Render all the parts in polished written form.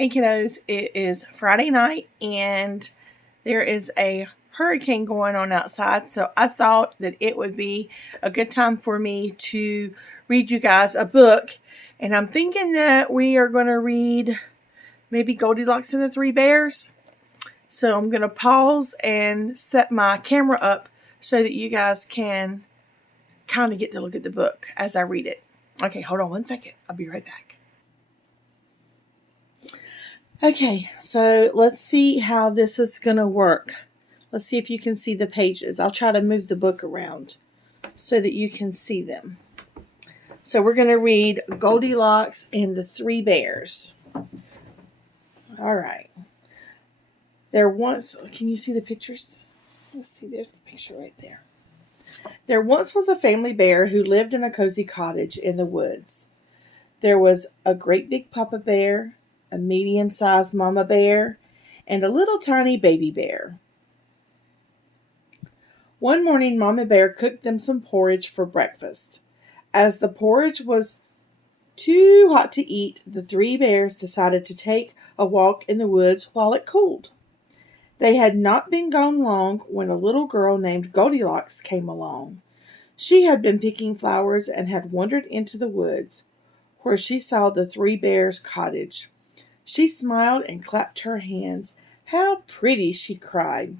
Hey kiddos, it is Friday night and there is a hurricane going on outside, so I thought that it would be a good time for me to read you guys a book. And I'm thinking that we are going to read maybe Goldilocks and the Three Bears. So I'm going to pause and set my camera up so that you guys can kind of get to look at the book as I read it. Okay, hold on one second. I'll be right back. Okay, so let's see how this is going to work. Let's see if you can see the pages. I'll try to move the book around so that you can see them. So we're going to read Goldilocks and the Three Bears. All right. Can you see the pictures? Let's see, there's the picture right there. There once was a family bear who lived in a cozy cottage in the woods. There was a great big papa bear, a medium-sized mama bear, and a little tiny baby bear. One morning, Mama Bear cooked them some porridge for breakfast. As the porridge was too hot to eat, the three bears decided to take a walk in the woods while it cooled. They had not been gone long when a little girl named Goldilocks came along. She had been picking flowers and had wandered into the woods, where she saw the three bears' cottage. She smiled and clapped her hands. "How pretty!" she cried.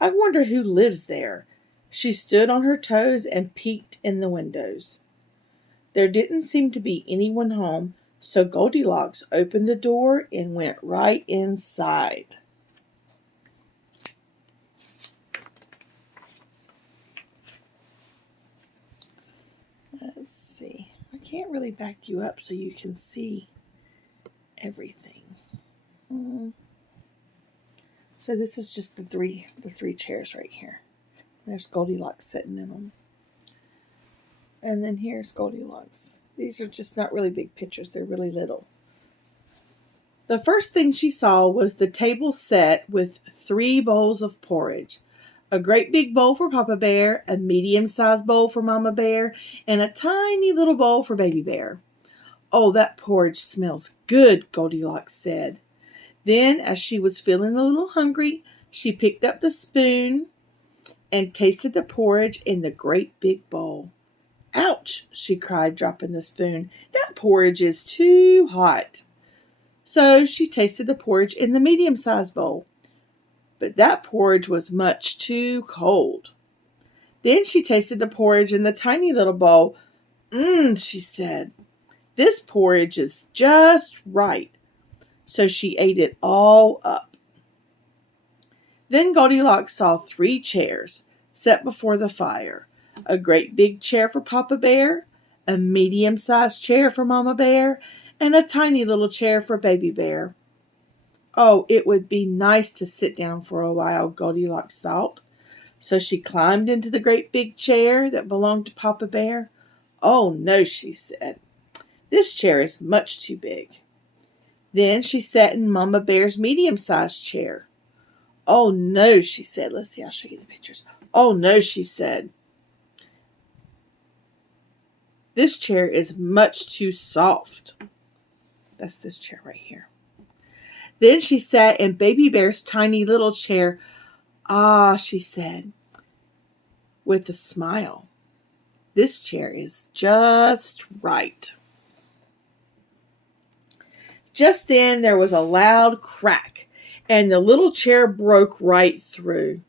"I wonder who lives there." She stood on her toes and peeked in the windows. There didn't seem to be anyone home, so Goldilocks opened the door and went right inside. Let's see. I can't really back you up so you can see everything. So this is just the three chairs right here. There's Goldilocks sitting in them. And then here's Goldilocks. These are just not really big pictures. They're really little. The first thing she saw was the table set with 3 bowls of porridge. A great big bowl for Papa Bear, a medium-sized bowl for Mama Bear, and a tiny little bowl for Baby Bear. "Oh, that porridge smells good," Goldilocks said. Then, as she was feeling a little hungry, she picked up the spoon and tasted the porridge in the great big bowl. "Ouch!" she cried, dropping the spoon. "That porridge is too hot." So she tasted the porridge in the medium-sized bowl. But that porridge was much too cold. Then she tasted the porridge in the tiny little bowl. She said. "This porridge is just right." So she ate it all up. Then Goldilocks saw 3 chairs set before the fire. A great big chair for Papa Bear, a medium-sized chair for Mama Bear, and a tiny little chair for Baby Bear. Oh, it would be nice to sit down for a while, Goldilocks thought. So she climbed into the great big chair that belonged to Papa Bear. "Oh, no," she said. "This chair is much too big." Then she sat in Mama Bear's medium-sized chair. "Oh, no," she said. Let's see, I'll show you the pictures. "Oh, no," she said. "This chair is much too soft." That's this chair right here. Then she sat in Baby Bear's tiny little chair. "Ah," she said, with a smile. "This chair is just right." Just then there was a loud crack, and the little chair broke right through.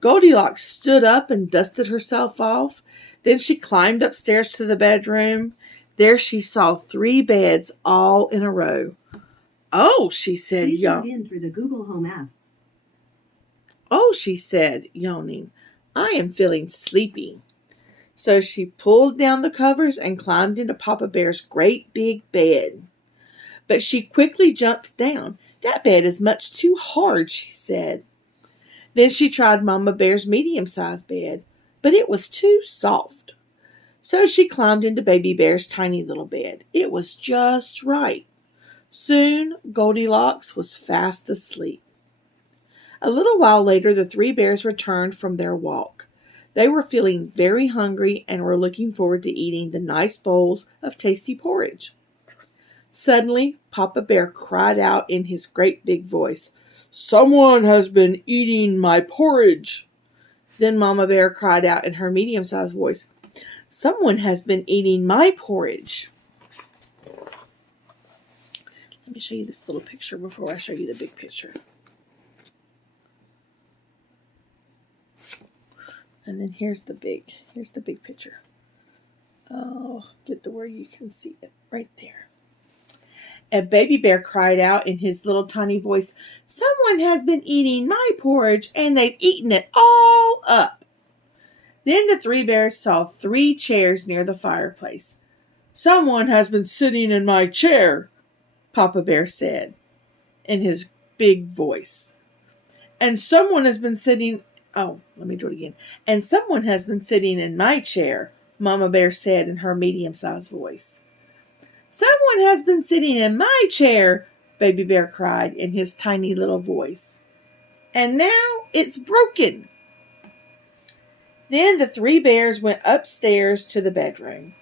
Goldilocks stood up and dusted herself off. Then she climbed upstairs to the bedroom. There she saw 3 beds all in a row. "Oh," she said, in through the Google Home app. "Oh," she said, yawning. "I am feeling sleepy." So she pulled down the covers and climbed into Papa Bear's great big bed. But she quickly jumped down. "That bed is much too hard," she said. Then she tried Mama Bear's medium-sized bed, but it was too soft. So she climbed into Baby Bear's tiny little bed. It was just right. Soon Goldilocks was fast asleep. A little while later, the 3 bears returned from their walk. They were feeling very hungry and were looking forward to eating the nice bowls of tasty porridge. Suddenly, Papa Bear cried out in his great big voice, "Someone has been eating my porridge." Then Mama Bear cried out in her medium-sized voice, "Someone has been eating my porridge." Let me show you this little picture before I show you the big picture. And then here's the big picture. Oh, get to where you can see it right there. And Baby Bear cried out in his little tiny voice, "Someone has been eating my porridge and they've eaten it all up." Then the three bears saw 3 chairs near the fireplace. "Someone has been sitting in my chair," Papa Bear said in his big voice. "And someone has been sitting..." Oh, let me do it again. "And someone has been sitting in my chair," Mama Bear said in her medium-sized voice. "Someone has been sitting in my chair," Baby Bear cried in his tiny little voice. "And now it's broken." Then the 3 bears went upstairs to the bedroom.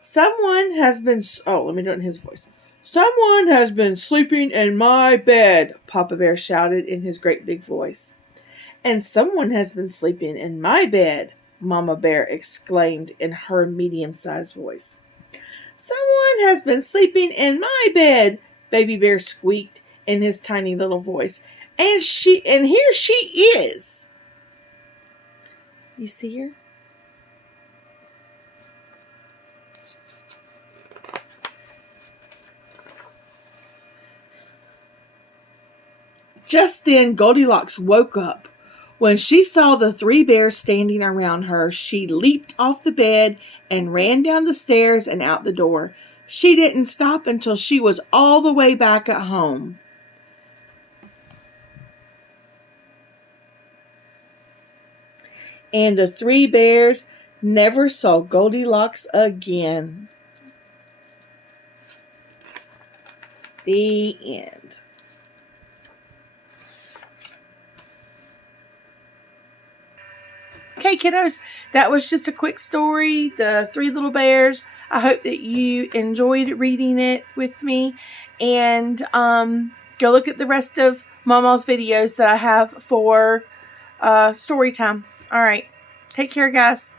"Someone has been..." Oh, let me do it in his voice. "Someone has been sleeping in my bed," Papa Bear shouted in his great big voice. "And someone has been sleeping in my bed," Mama Bear exclaimed in her medium-sized voice. "Someone has been sleeping in my bed," Baby Bear squeaked in his tiny little voice. And here she is." You see her? Just then Goldilocks woke up. When she saw the 3 bears standing around her, she leaped off the bed and ran down the stairs and out the door. She didn't stop until she was all the way back at home. And the 3 bears never saw Goldilocks again. The end. Okay, kiddos, that was just a quick story, The 3 Little Bears. I hope that you enjoyed reading it with me. And go look at the rest of Mama's videos that I have for story time. All right. Take care, guys.